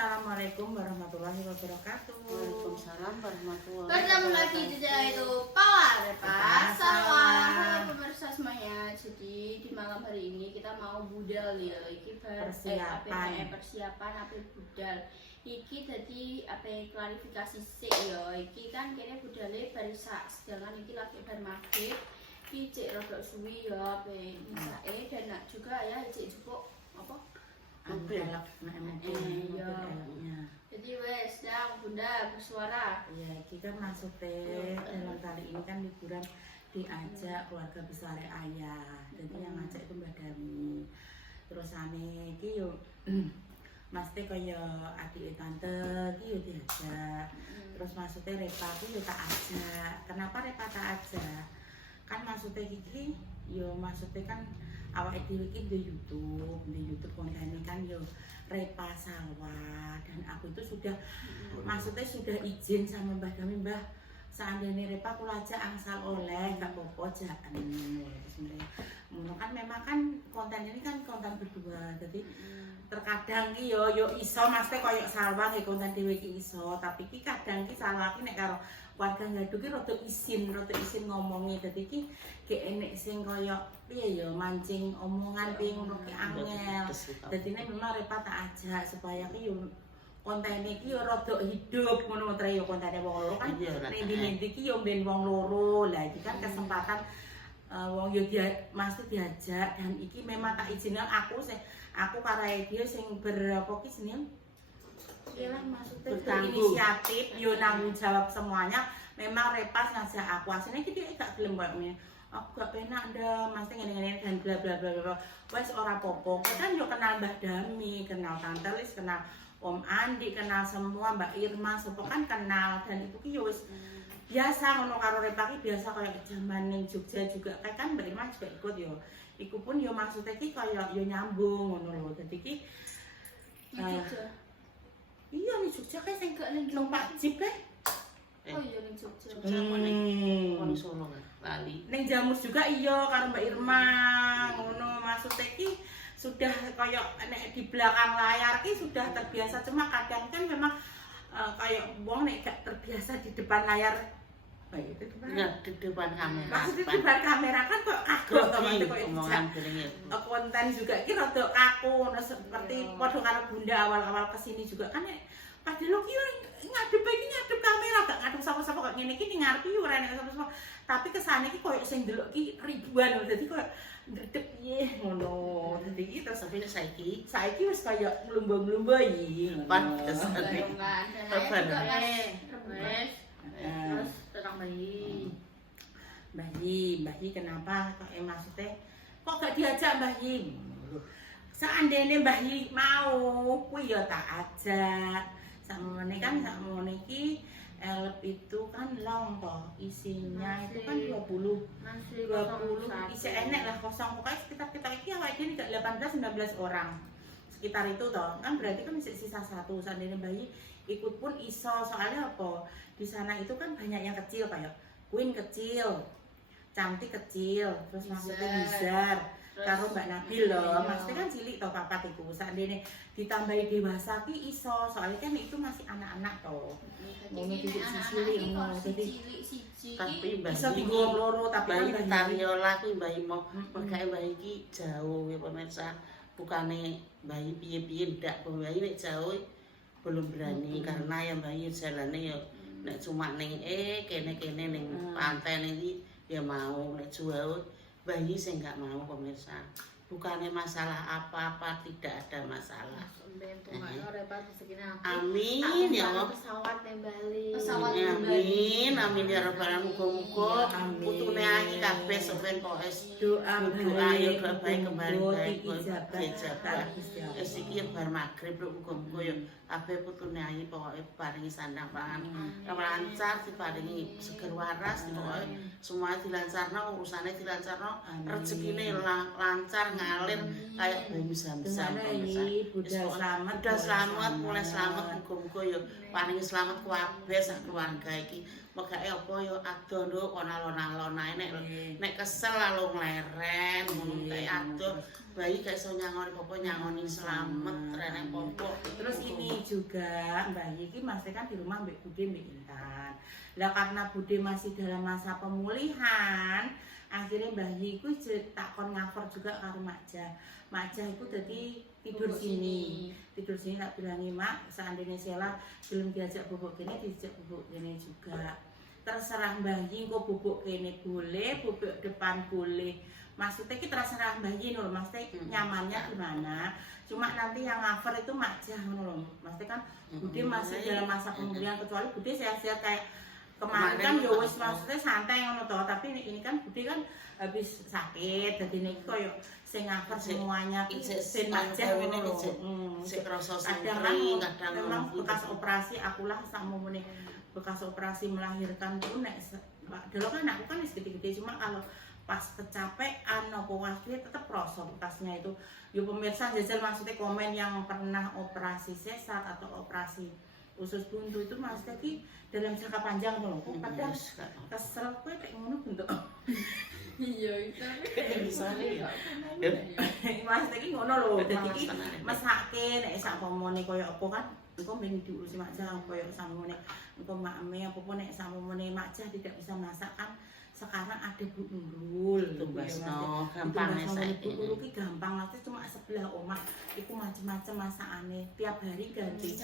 Assalamualaikum warahmatullahi wabarakatuh. Waalaikumsalam warahmatullahi wabarakatuh. Bertemu lagi di channel itu Power Salam pemirsa semuanya. Jadi di malam hari ini kita mau budal ya. Iki persiapan apa budal. Iki jadi apa klarifikasi sik ya. Iki kan kene budale barisak sedangkan iki lagi bar maghrib. Iki cek rada suwi ya apa isae dan juga ya cek cukup apa jadi wes dah bunda bersuara ya kita masuk teh dalam kali ini kan liburan diajak keluarga besar ayah jadi yang ngajak itu Mbak Dami terus ane iki yo maksudnya kaya adik tante iki yo diajak terus maksudnya Repa aku yo tak ajak kenapa Repa tak ajak kan maksudnya iki yo maksudnya kan awake dhewe iki di YouTube kontennya kan yo Repa Sawah dan aku itu sudah maksudnya sudah izin sama Mbah Dami Mbah seandainya Repa kula aja angsal oleh gak apa-apa jangan sebenarnya kan memang kan konten ini kan konten berdua jadi terkadang ki yo iso maksudnya koyo Sawah nggih konten dhewe iki iso tapi ki kadang ki Sawah ki nek karo warga ngadu ki rada isin ngomongi dadi ki gek enek sing koyo piye ya mancing omongan piye ngono ki angel. Dadine memang Repa tak ajak supaya ki yo kontene ki yo rada hidup ngono tre yo kontene wong loro kan ning ndi-ndi ki yo ben wong loro. Lah iki kan kesempatan wong yo mesti diajak dan iki memang tak izinkan aku karo dia sing berapa ki jenenge iyalah maksudnya berinisiatif, yo nanggung jawab semuanya. Memang Repa ngajak aku, aslinya kita gak gelem kayaknya. Aku gak penak dah, mesti ngene-ngene dan bla bla bla bla. Wes ora popo. Kan yo kenal Mbah Dami, kenal Tante Lis, kenal Om Andi, kenal semua Mbak Irma, semua kan kenal dan itu ki yo wis biasa ngono karo Repa ki biasa kayak zaman ning Jogja juga. Kayak kan Mbak Irma juga ikut yo. Iku pun yo maksudnya ki kayak yo nyambung ngono lho. Dadi ki iya nih Jogja kayak sing gak numpak jeep kae. Oh iya ning Jogja. Ning Solo kan lali. Ning Jamus juga iya karo Mbak Irma. Ngono maksudnya ki sudah kayak nek di belakang layar ki sudah terbiasa cuma kadang kan memang kayak wong nek gak terbiasa di depan layar. Baik itu di depan kamera. Maksudnya di depan kamera kan kok kagok teman-teman kok omongan jenenge. Konten juga ki rada kaku seperti padha karo Bunda awal-awal kesini juga kan nek padha lho ki ngadep kamera gak ngadep sapa-sapa kok ngene iki ning ngarep yo ora nek sapa-sapa. Tapi kesane ki koyo sing delok ki ribuan dadi koyo ndredeg piye ngono. Dadi ki terus tapi saiki wis kaya mlumba-mlumba iki. Pantes. Terus tentang Mbah Yi kenapa kok maksudnya kok gak diajak Mbah Yi? Seandainya Mbah Yi mau kuwi ya tak ajak. Sakmene kan sakmene iki elep itu kan long toh isinya itu kan 20 isi enek lah kosong pokoknya sekitar kita iki awake dhewe gak 18-19 orang sekitar itu toh kan berarti kan masih sisa satu seandainya Mbah Yi ikut pun iso soalnya apa di sana itu kan banyak yang kecil kayak Queen kecil cantik kecil terus maksudnya Bizar karo Mbak Nabil loh maksudnya kan cilik toh papat itu seandainya ditambahi dewasa ki iso soalnya kan itu masih anak-anak toh mau titik cilik jadi tapi Mbak iso digowong loro tapi kan Tariola kuwi Mbak mau mergae Mbak iki jauh ya pemirsa bukane Mbak piye-piye ndak Mbak nek jauh belum berani karena ya Mbak jalannya ya nek cuma ning kene-kene ning pantai ning ya mau nek jauh bayi saya nggak mau pemirsa bukannya masalah apa-apa tidak ada masalah amin ya Allah pesawat Bali amin ya rabbal muga-muga putune aki kabeh sampeyan kok doa ya baik kembali baik ijabah iki bar magrib muga-muga ya kabeh putune aki pokoke paringi sandang pangan lancar diparingi seger waras pokoke semua dilancarno urusane dilancarno rezekine lancar ngalir kayak bumi zam-zam udah selamat mulai selamat muga-muga ya paringi selamat kabeh sak keluarga iki megake apa ya adoh nduk kono alon-alon ae nek kesel lalu ngleren ngono kae adoh bayi gak iso nyangoni popo nyangoni selamat rene popo. Terus ini juga Mbak Yiki masih kan di rumah Mbak Bude Mbak Intan. Lah karena Bude masih dalam masa pemulihan, akhirnya Mbak Yiki tak kon ngapor juga karo Makja. Makja itu tadi tidur sini tak bilangi Mak, seandainya Sheila belum diajak bubuk gini, diajak bubuk gini juga. Terserah Mbak Yiki kok bubuk gini boleh, bubuk depan boleh. Maksudnya kita terserah Mbak Yiki loh, maksudnya nyamannya gimana. Cuma nanti yang cover itu Makja loh. Maksudnya kan Bude masih dalam masa pemulihan, kecuali Bude sehat-sehat kayak kemarin kan ya wis maksudnya santai ngono to, tapi ini kan Bude kan habis sakit, jadi ini koyo sing cover semuanya ben Makja ngono lho. Sing krasa Kadang memang bekas operasi akulah sak momene bekas operasi melahirkan tuh nek dulu kan aku kan wis gede-gede, cuma kalau pas kecapean apa waktu tetap rasa bekasnya itu. Yo pemirsa jajal maksudnya komen yang pernah operasi sesar atau operasi usus buntu itu maksudnya ki dalam jangka panjang loh. Padahal kesel kowe kayak ngono bentuk. Iya, itu bisa nih. Maksudnya ki ngono lho. Dadi ki mesake nek sak pomone koyo apa kan engko ben diurusi Makja koyo samune engko makme apa nek samune Makja tidak bisa masak kan. Sekarang ada Bu Nurul, Tumbasno, gampang saiki. Bu Nurul ki gampang, nanti cuma sebelah omah, iku macam-macam masakane, tiap hari ganti.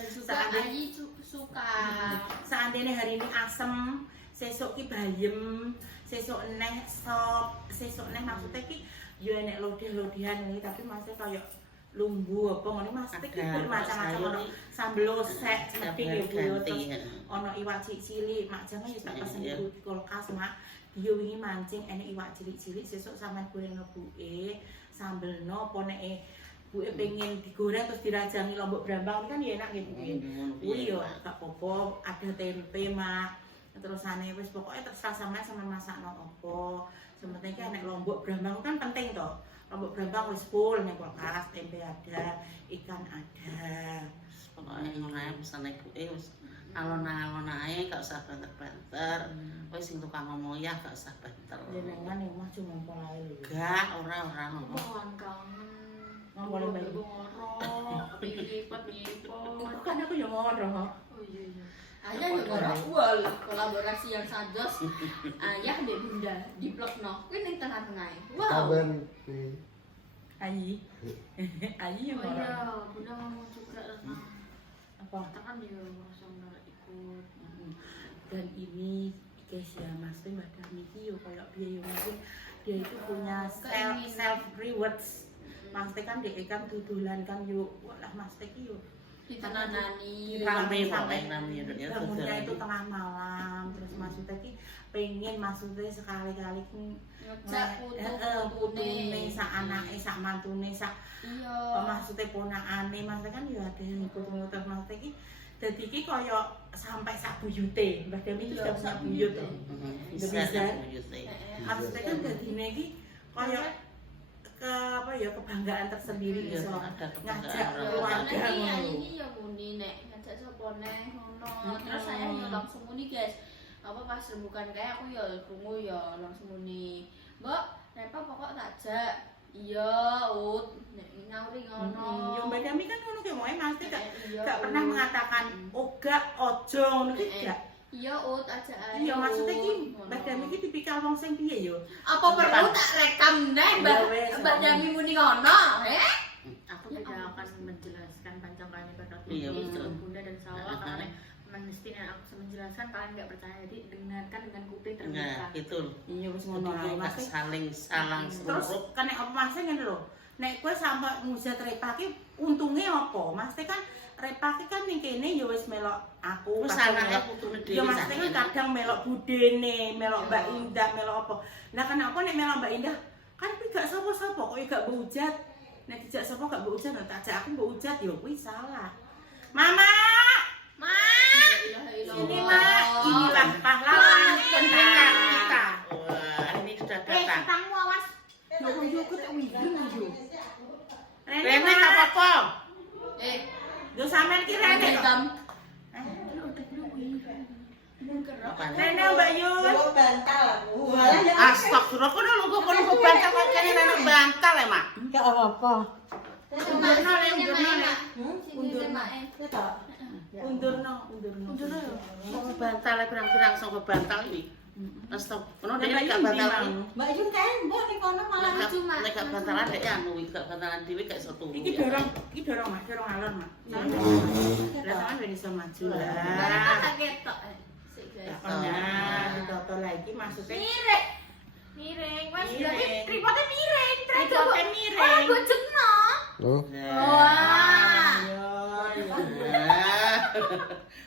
Seandainya hari ini asem, sesuk ki bayem, sesuk neh sop, sesuk neh maksudnya ki yo enek lodeh-lodehan ini, tapi masih kayak lumbu apa ngene maksudnya ki macam-macam ono sambel osek, cemeti yo ono iwak cilik, mak jangan yo tak pesen di kulkas mak. Dia wingi mancing enek iwak cilik-cilik sesuk sampean goreng buke sambelno apa nek buke pengen digoreng terus dirajangi lombok brambang kan ya enak nggih buke. Kuwi yo gak apa-apa, ada tempe mak. Terusane wis pokoke terserah sampean masakno apa. Sementing kan nek lombok brambang kan penting toh. Lombok brambang wis full nek kulkas, tempe ada, ikan ada. Pokoke ngono ae pesane buke wis alon-alon ae gak usah banter-banter. Wis sing tukang ngomong ya gak usah banter. Jenengan ning omah cuma polae lho. Gak, ora ngomong. kangen. Ngomong mbak ngorok, lipat. Itu kan aku yang ngorok. Oh iya. Ayah yang ngorok wol, kolaborasi yang sajos. Ayah dek bunda diplokno. Kuwi ning tengah-tengah. Wow. Ayi. Ayi yang Oh ngorok. iya, bunda ngomong juga tentang Apa? kita kan dia merasa nggak ikut. Dan ini guys ya Mas Mbak Dami iki yo koyo piye yo mungkin dia itu punya self rewards. Mas kan dia kan tudulan kan yo lah Mas iki yo Ditenanani Rame sampai namanya bangunnya itu tengah malam terus maksudnya ki pengen maksudnya sekali-kali ngejak putune sak anake sak mantune sak iya maksudnya ponakane maksudnya kan yo ada yang ikut terus maksudnya ki dadi ki koyo sampai sak buyute Mbah Dami itu sudah punya buyut to. Bisa maksudnya kan dadine ki koyo ke apa ya kebanggaan tersendiri iso ngajak keluarga ngono. Ini ya muni nek ngajak sapa neh ngono. Terus saya yo langsung muni guys. Apa pas rembukan kayak aku yo krungu yo langsung muni. Mbok, Repa pokok takjak. Iya, Ut. Nek ngauri ngono. Yo Mbak Dami kan ngono ki moe mesti gak pernah mengatakan oga ojo ngono ki gak. Iya, Ut aja ae. Iya maksudnya ki Mbak Dami ki tipikal wong sing piye yo. Apa perlu tak rekam neh Mbak Dami muni ngono, Aku tidak akan menjelaskan panjang-panjang pada Iya, betul. Bunda dan Salwa karena mesti aku menjelaskan kalian nggak percaya, jadi dengarkan dengan kuping terbuka. Nah, gitu. Iya wis ngono ae Gak Mas. saling Terus serup. kan nek apa Mas ngene lho. Nek kowe sampe mujat Repa ki untunge apa? Mas kan Repa ki kan ning kene ya wis melok aku. Wis kadang anake melok- putune Ya dhewe Mas kan kadang melok budene, melok Mbak Indah, melok apa. Lah kenapa nek melok Mbak Indah kan kuwi gak sapa-sapa kok gak bujat. Nek dijak sapa gak bujat, tak ajak aku bujat ya kuwi salah. Mama, ini Mak, inilah pahlawan pendengar kita. Wah, ini sudah datang. Tangmu awas. Yo yo yo. Rene Rene gak apa-apa. Yo sampean ki Rene kok. Mun Rene Mbak Yu. Bawa bantal aku. Astagfirullah, kono lho kono bantal kok kene nang bantal ya, Mak. Enggak apa-apa. Undurno le undurno le. Undurno. Undurno. Undurno yo. Kok bantal pirang-pirang saka bantal iki. Astagfirullah, kono nek gak bantal iki. Mbak Yun kae mbok ning kono malah Nek gak bantalan dek anu iki gak bantalan dhewe gak iso turu. Iki dorong Mak, dorong alon Mak. Lah sampean ben iso maju Mereka lah. tak ketok. Sik guys. Nah, ditoto lagi maksudnya Miring, wes Miring. berarti tripodnya miring, Tripodnya miring. Oh, bojengno. Wah. Ayo.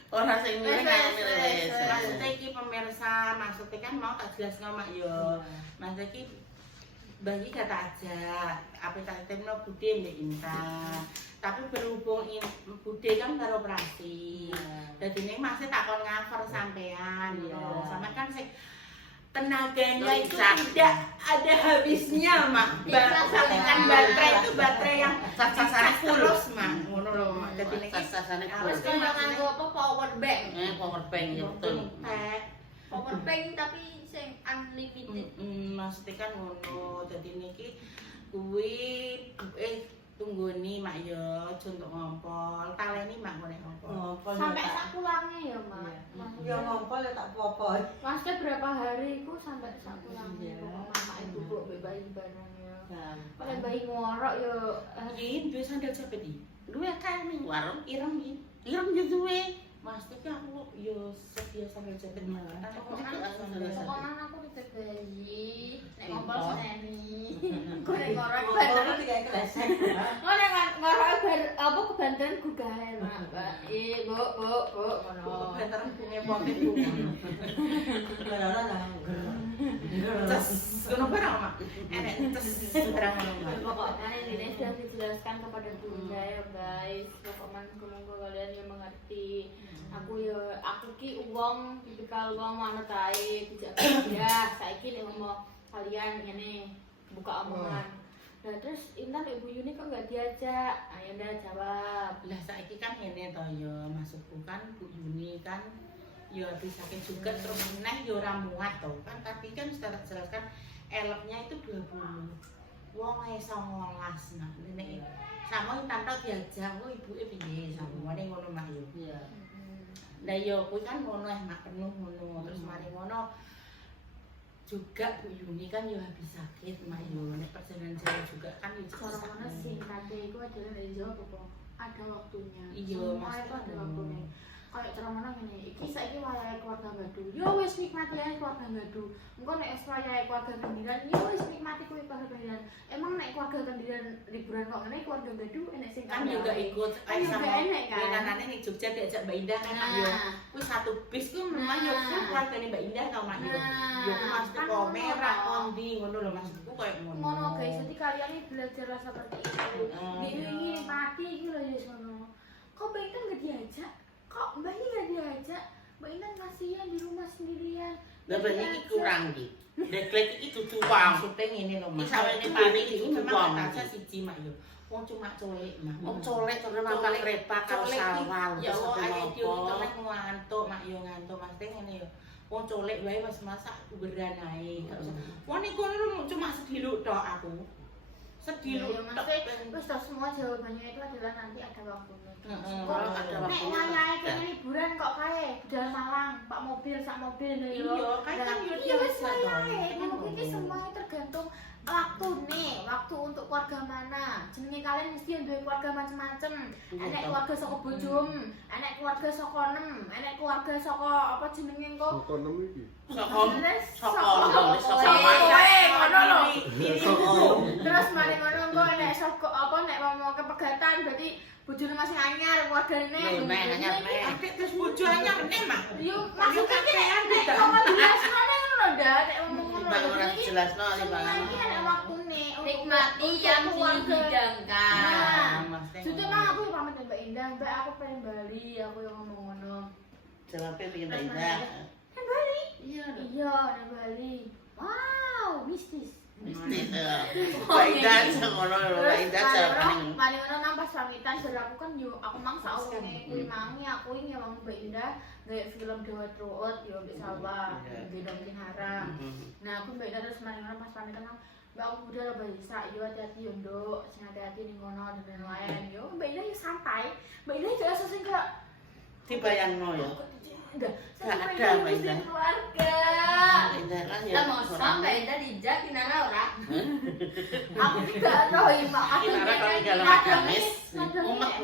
Ora sing miring wis. Maksudnya iki pemirsa, maksudnya kan mau tak jelasno Mak yo. Maksudnya iki bagi kata aja, apa tak temno Bude mbek Intan. Tapi berhubung Bude kan baru operasi. Jadi ini masih takon cover sampean gitu. Sampean kan sing tenaganya itu tidak ada habisnya, Mak. Sambungan baterai itu baterai yang Sasane terus, Mak. Ngono lho, Mak. Jadi ini sasane harus Terus kan nganggo apa power bank. power bank ya betul. Power bank tapi sing unlimited. Maksudnya kan ngono. Jadi niki kuwi tunggoni Mak yo contoh ngompol. Taleni Mak ngene ngompol. Sampai sak pulangnya ya, Mak. ya ngompol ya tak apa-apa. Maksudnya berapa hari itu sampai sak pulangnya. Mama ibu kok bayi barangnya. Kalau bayi ngorok yo Yin duwe sandal jepit iki. Duwe kae ning warung Ireng iki. ireng yo duwe. Maksudnya aku yo sedia sandal jepit Mak. pokoknya aku titip bayi. Nek ngompol Pinter. seneni. Kok nek ngorok Ngompol bareng. tiga kelesek. Oh nek ngorok bar apa kebanten gugahe, Mak. Bu, ngono. Bener punya potet bu. Ora nang. Terus ngono barang Mak. Enek terus terang ngono Mak. Pokoknya ini sudah dijelaskan kepada Bunda ya guys. Pokoknya semoga kalian yang mengerti. Aku ki uang tipikal uang manut ae bijak ya. Saiki nek ngomong kalian ngene buka omongan. Nah terus Intan Ibu Yuni kok nggak diajak? Ayo udah jawab. Lah saiki kan ngene to ya maksudku kan Bu Yuni kan ya disakit juga terus meneh ya ora muat to. Kan tadi kan sudah tak jelaskan eloknya itu 20. Wong ae 19. Nah nek sama Intan tok diajak, oh ibuke piye sampeyan ngono Mak yo. Iya. Lah yo kuwi kan ngono Mak penuh ngono. Terus mari ngono juga Bu Yuni kan yo habis sakit Mak yo. Nek perjalanan jauh juga kan yo Cara mana sih tadi itu adalah dari jawab apa? Ada waktunya. Iya, Semua itu maksudnya ada ada. waktunya. Kayak cara mana gini, iki saiki wayahe keluarga Gadu. Yo wis nikmati ae keluarga Gadu. Engko nek es wayahe keluarga Kendiran, yo wis nikmati kuwi keluarga Kendiran. Emang nek keluarga Kendiran liburan kok ngene keluarga Gadu enek sing kan juga ikut Kan juga enek kan. Kanane ning Jogja diajak Mbak Indah kan Mak yo. Kuwi satu bis ku memang yo full keluargane Mbak Indah tau Mak yo. Yo Mas Kan kok ngono merah toh. kondi ngono lho maksudku koyo ngono. Ngono guys, jadi kalian ini belajarlah seperti itu. Ini pati iki lho ya sono. Kok Mbak Intan nggak diajak? Kok Mbak Ini nggak diajak? Mbak Intan kasihan di rumah sendirian. Lah ben iki kurang iki. Deklek iki dudu wong. Maksudnya ngene lho Mak. Iki sawene Ini panik iki iki memang wong. kata siji Mak yo. Wong cuma colek Mak. Wong colek terus makan Colek, krepa karo colek iki, sawal. Ya Allah ayo apa. yo colek ngantuk Mak yo ngantuk Maksudnya ngene yo. Wong colek wae wis masak uberan ae. Wong niku cuma sediluk tok aku. Sediluk Ya, tok. maksudnya terus toh semua jawabannya itu adalah nanti ada waktunya. Heeh. Kok Ada nek waktunya. wayahe kene liburan kok kae budal Malang, Pak mobil sak mobil lho yo. Iya, kan kan yo Iya wis biasa to. wayahe. Ngono iki semuanya tergantung waktu nih, waktu untuk keluarga mana. Jenenge kalian mesti duwe keluarga macam-macam. Enek keluarga saka bojom, enek keluarga saka nem, enek keluarga saka apa jenenge engko? Saka 6 iki. Saka ngono lho. Saka Terus mari ngono engko enek saka apa nek mau kepegatan berarti bojone masih anyar keluargane. Lho, nek anyar, nek. Adik terus bojo anyar nek Mak. Yo maksudnya ki nek ngomong jelasno ngono lho, Ndak. Nek ngomong ngono Bang lho. ora Iki dijelasno ali semua Bang. iki ada waktune. Nikmati yang dihidangkan. Nah, Sudah mah aku yang pamit Mbak Indah, Mbak aku pengen Bali, aku yang ngomong ngono. Jawabnya bikin Indah. Kan Bali? Iya. Iya, ada Bali. Wow, mistis. Mesti Mbak Indah ngono lho, Mbak Indah jawabannya. Paling ono nang pas pamitan jare aku kan yo aku mang sak ngene kuwi mangi aku ini emang Mbak Indah kayak film Dewa Truot yo mbek sawah beda mungkin haram. Nah aku Mbak Indah terus paling ono pas pamitan Mbak aku udah lah bisa yo hati-hati yo nduk sing hati-hati ning ngono dan lain-lain yo Mbak Indah yo santai. Mbak Indah juga sesing kayak Dibayangno ya. enggak Ada Mbak Indah. keluarga. Indah lah ya. Lah mosok Mbak Indah dijak kinara ora? Aku tidak tahu Mbak. Kinara kalau tinggal sama gamis,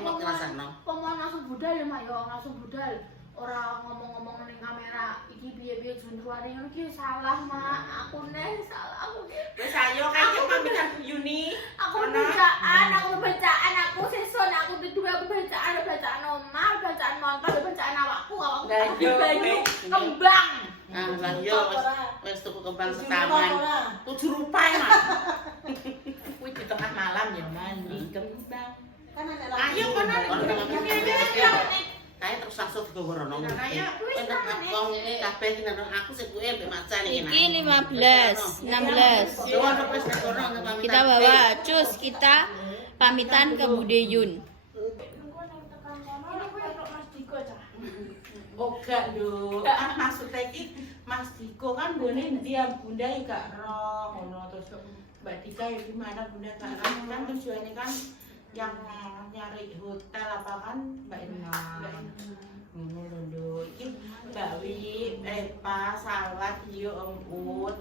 umat rasakno. Pemon langsung budal ya Mak yo, langsung budal. Ora ngomong-ngomong ning kamera iki piye-piye junduane ngono iki salah Mak. Aku neh salah aku ki. Wis ayo kayaknya pamitan Bu Yuni. Aku Ana. bacaan aku sesuk aku duwe aku bacaan omah, bacaan montor, bacaan awakku Lah yo banyu kembang. Nah, lah yo wis tuku kembang setaman. 7 rupiah, Mas. Kuwi di tengah malam ya mandi kembang. Kan ada Ayo kono. Iya, Kae terus langsung digowo rono. Ayo, wis Enak wong kabeh kena aku sing kuwi mbek macan iki. Iki 15, 16. Yo ono wis nek kono pamitan. Kita bawa cus, kita pamitan ke Bude Yun. Oh gak lho, kan maksudnya iki Mas Diko kan gone ndi ya Bunda ya gak roh ngono terus Mbak Dika ya gimana Bunda gak roh kan tujuannya kan yang nyari hotel apa kan Mbak Inah. Ngono lho, iki Mbak Wi, Epa, Salwat, yo Om Ut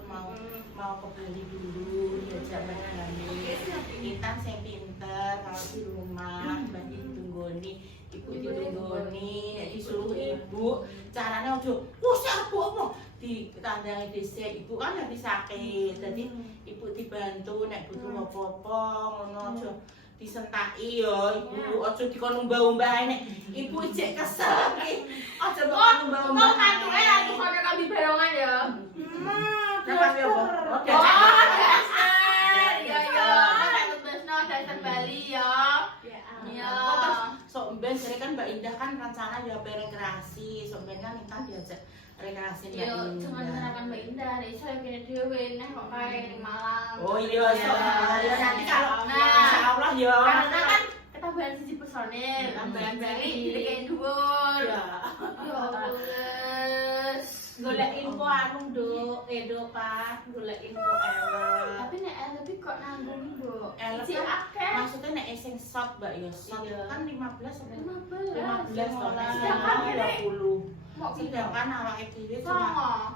mau kebeli dulu diajak menangani. Kita sing pinter kalau di rumah Mbak ditunggoni, ibu ditunggoni, nek disuruh ibu caranya ojo, wah siapa apa ditandangi dhisik, ibu kan lagi sakit. Jadi ibu dibantu nek butuh apa-apa ngono ojo disentaki ya ibu, ojo dikon umbah-umbah nek ibu cek kesel iki. Ojo kok umbah-umbah. Kok kantuke aku kono kami barongan ya. Napa yo, Bo? Oh, dasar. Ya ya, tak besno dasar Bali ya. Ya. Sok mben jare kan Mbak Indah kan rencana ya rekreasi, sok mben kan Intan diajak rekreasi Mbak Yo, Indah. cuma menerapkan Mbak Indah, iso kene dhewe neh kok kae ning Malang. Oh iya, sok. Ya nanti kalau Nah, insyaallah ya. karena kan kita bahan siji personil, tambahan Bali ditekan dhuwur. Ya. Ya Allah. Golek info anu Nduk, Edo Pak, golek info elek. Tapi nek lebih kok nanggung, Mbok. Elek Isi kan akeh. maksudnya nek sing shot Mbak ya, shot Iya. kan 15 sampai 15 15 Sedangkan tahun kene 20. mau Sedangkan awake dhewe cuma sama.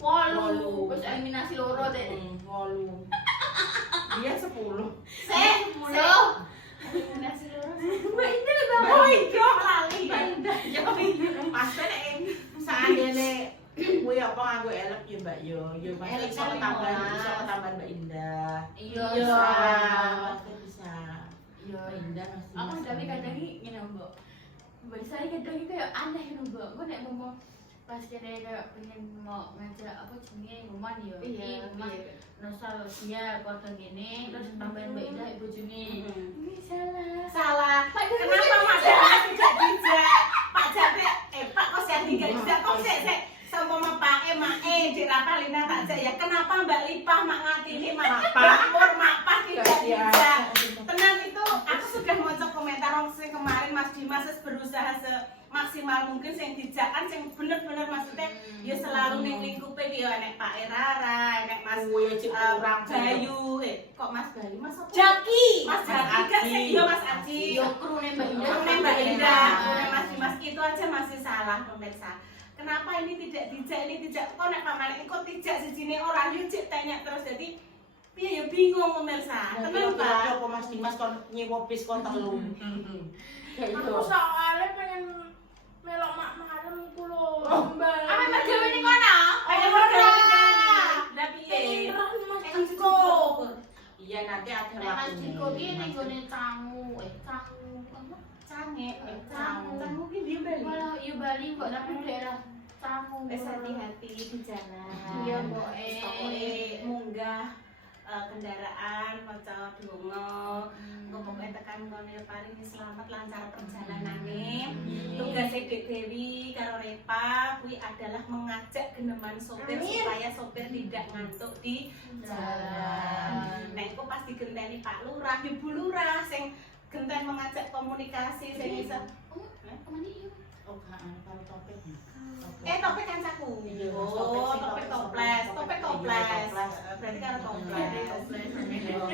Wolu. Wolu. Wis eliminasi loro deh. 8. Dia 10. Eliminasi loro. Mbak Indah lho, Bang. Oh iya lali. Ya tapi maksudnya nek seandainya kuwi apa nganggo elek ya Mbak yo. Yo pasti Elek iso kan ketambahan Mbak Indah. Iya. Pasti bisa. Iya. Mbak Indah masih. Aku masih. tapi kadang iki ngene, Mbok. Mbak saya kadang iki kayak aneh ngono, Mbok. Engko nek ngomong pas kene kayak pengen mau ngajak apa jenenge rumah yo. Iya, rumah nostalgia keluarga gini, terus tambahin Mbak Indah ibu Juni. Ini salah. salah. Kenapa Mas Jati tidak dijak? Pak Jati, Pak kok saya tidak dijak? Kok saya sama Pak Dik Rapalina tak jak ya? Kenapa Mbak Lipah, Mak Ngatini, Mak Pur, Mak Pah tidak dijak? Tenang itu, aku sudah mau komentar sing kemarin Mas Dimas berusaha semaksimal mungkin sing dijak kan sing bener-bener maksudnya ya selalu ning lingkupe dia nek Pak Erara, nek Mas Bayu, kok Mas Bayu, Mas apa? Jaki. Mas Jaki gak sih dia Mas Aji. Yo krune Mbak Indah. Krune Mbak Indah, krune Mas Dimas itu aja masih salah pemirsa. Kenapa ini tidak dijak, ini tidak kok nek pamane kok tidak sijine ora yo cek tanya terus jadi piye ya bingung pemirsa. Tenang Pak. Apa Mas Dimas kon nyewa bis kon telu. Aku soalnya pengen melok mak malam iku lho. Mbak. Apa Mbak Dewi ning kono? Pengen berkali-kali. Lah piye? Mas Mas Diko. Iya nanti ada Nek Mas waktunya. Diko ki ning gone Cangu, Cangu apa? Cange, Cangu. Cangu ki di Bali. Malah iya Bali kok tapi daerah Cangu. Wis hati-hati di jalan. Iya, Mbok. Pokoke munggah kendaraan maca donga pokoke tekan kono ya paling selamat lancar perjalanane. Tugas Dek Dewi karo Repa kuwi adalah mengajak geneman sopir supaya sopir tidak ngantuk di jalan. Nek kok pas digenteni Pak Lurah, Ibu Lurah sing genten mengajak komunikasi sing bisa Oh, kalau topik. topik kancaku. Oh, topik toples. Berarti karo toples.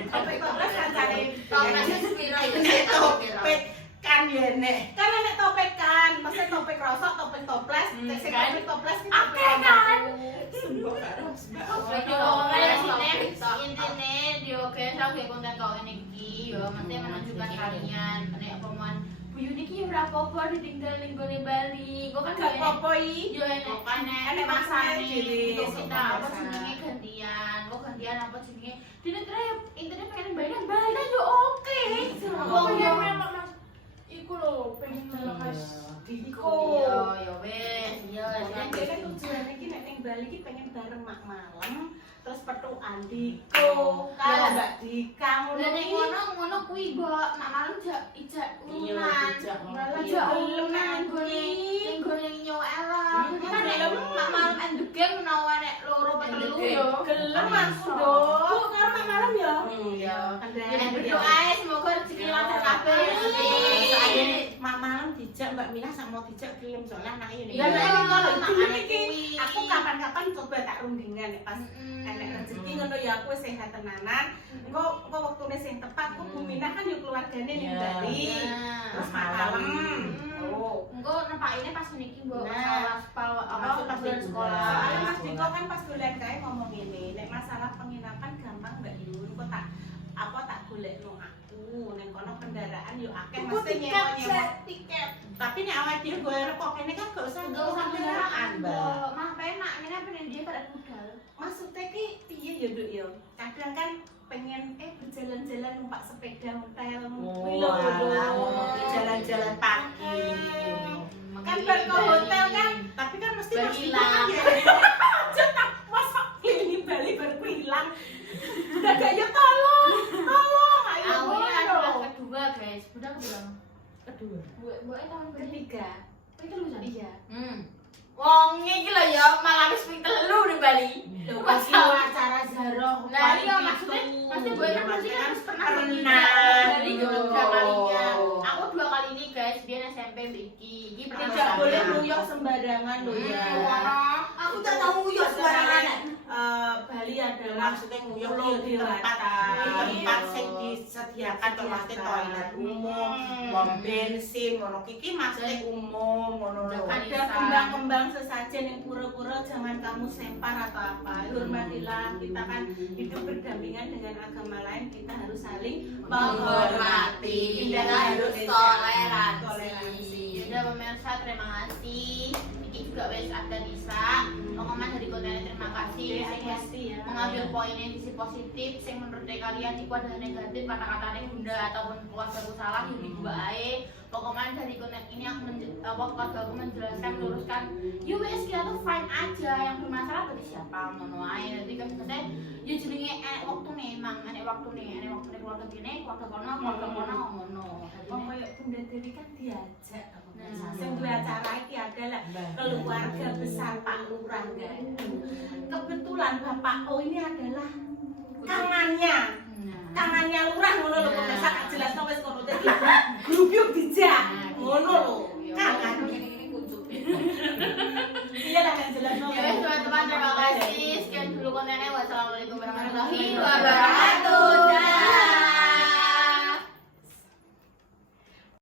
Topik toples kancane. Topik kan ya nek. Kan nek topik kan, mesti topik rosok, topik toples, sing topik toples iki Akeh kan? Sembok karo Intine dioke sak konten kok ngene iki yo mesti menunjukkan kalian nek omongan Bu Yuni ki ora apa-apa ditinggal ning gone Bali. Kok kan gak apa-apa iki. yo enek masane dhewe. kita apa jenenge gantian. Kok gantian apa jenenge? Dene intine pengen Bali Bali kan yo oke. Wong yo memang Mas iku lho pengen melepas Diko. yo wis yo Nek kene tujuane iki nek ning Bali iki pengen bareng mak malam, terus petukan Diko, karo Mbak Dika ngono kuwi mbok mak malam ijak urunan. Malah Iya, urunan nggone nyoel. Kan nek mak malam endegem menawa nek loro apa telu yo. gelem Mas Ndo. Karo mak malam ya. Iya. Nek berdoa ae semoga rezeki lancar kabeh. Soalnya mak malam dijak Mbak Mina sama dijak film soalnya anaknya ini. Iya, nek kalau Iki iki aku kapan-kapan coba tak rundingan nek pas enek rezeki rezeki ngono ya aku wis sehat tenanan. Engko wektune sing tepat ku Bu Minah kan yo keluargane ning Bali. Terus malam. Oh. Engko nepakine pas niki mbok Nah. masalah Masuk pas bulan sekolah. Soalnya Mas Diko kan pas golek kae ngomong ngene, nek masalah penginapan gampang Mbak Yun, kok tak golekno aku. Ning kono kendaraan yo akeh mesti nyewa-nyewa tiket. Tapi nek awake dhewe goyer kok kene kan gak usah Enggak usah kendaraan, Mbak. Mah penak ngene apa ning dia kada budal. maksudnya ki piye ya Duk ya? Kadang kan pengen berjalan-jalan numpak sepeda hotel. Kuwi lho Jalan-jalan pagi. Kan bar ke hotel kan, Tapi kan mesti Bar pas ilang. masa ini Bali baru hilang. Udah gaya tolong, ayo Aku ini ngono. adalah kedua guys. Budal bilang. kedua. Buat tahun Ketiga. Itu lulusan. Iya. Wong iki lho ya malah wis ping telu di Bali. Lho Pas pas acara Zaro. Nah, iya maksudnya gue kan pasti kan pernah pergi Pernah. Bali kedua kalinya. Aku 2 kali ini guys, biar SMP Iki pertama Tidak kali. boleh nguyok sembarangan loh ya. Aku tak tahu nguyok sembarangan. Bali adalah Maksudnya nguyok pulau di tempat dewata. di tempat sing disediakan to Mas toilet umum, pom bensin, ngono iki maksudnya umum ngono lho. Ada kembang-kembang sesajen yang pura-pura jangan kamu sempar atau apa. Hormatilah, kita kan hidup berdampingan dengan agama lain, kita harus saling Menghormati, Tidak kita harus toleransi. toleransi. Yaudah pemirsa, terima kasih. Iki juga wes ada Nisa. Pengumuman dari kontennya terima kasih. Sing mengambil poinnya sisi positif, sing menurut kalian itu adalah negatif, kata-katanya bunda ataupun keluargaku salah, yang dibuat ae. Pokoknya dari konten ini keluarga aku menjelaskan, meluruskan. Yuk wes kita tuh fine aja, yang bermasalah berarti siapa ngono ae. Nanti kan maksudnya, ya jenenge enek waktu nih, emang enek waktu nih keluarga gini, keluarga kono ngono. Oh, kayak Bunda Dewi kan diajak Nah. Sing duwe acara iki adalah keluarga besar Pak Lurah guys. Kebetulan Bapak O ini adalah kangannya Lurah ngono lho pemirsa gak jelas wis kono dadi grup yuk dijak.